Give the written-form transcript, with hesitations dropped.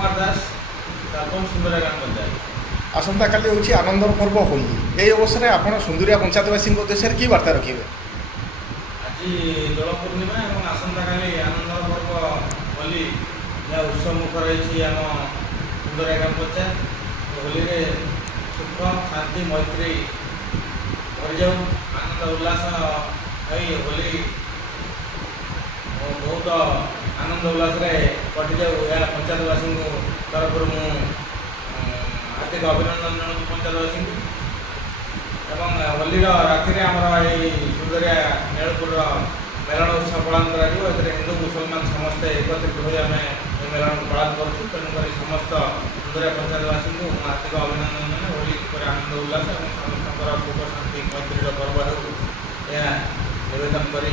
कुमार दास तालुक सुंदरिया ग्राम पंचायत। आसंता काली होची आनंदर पर्व होली यही अवसर में आप सुंदरिया पंचायतवासी उद्देश्य की वार्ता रखिए? आज दोल पूर्णिमा और आसंता काली आनंदर पर्व होली जहाँ उत्सव मुखर रही आम सुंदरिया ग्राम पंचायत। होली रे सुख शांति मैत्री भरी जाऊ आनंद उल्लास होली बहुत आनंद उल्लास कटि जाऊ या पंचायतवासी तरफ हार्दिक अभिनंदन जनाऊँ पंचायतवासी एवं होली राति आमर सुंदरिया नेलपुर मेलन उत्सव पालन कर हिंदू मुसलमान समस्ते एकत्रित हो मेलन पालन करूँ। तेणुक समस्त सुंदरिया पंचायतवासी को हार्दिक अभिनंदन जनाए होली आनंद उल्लास और समस्त सुख शांति मैत्री पर्व हो निवेदन कर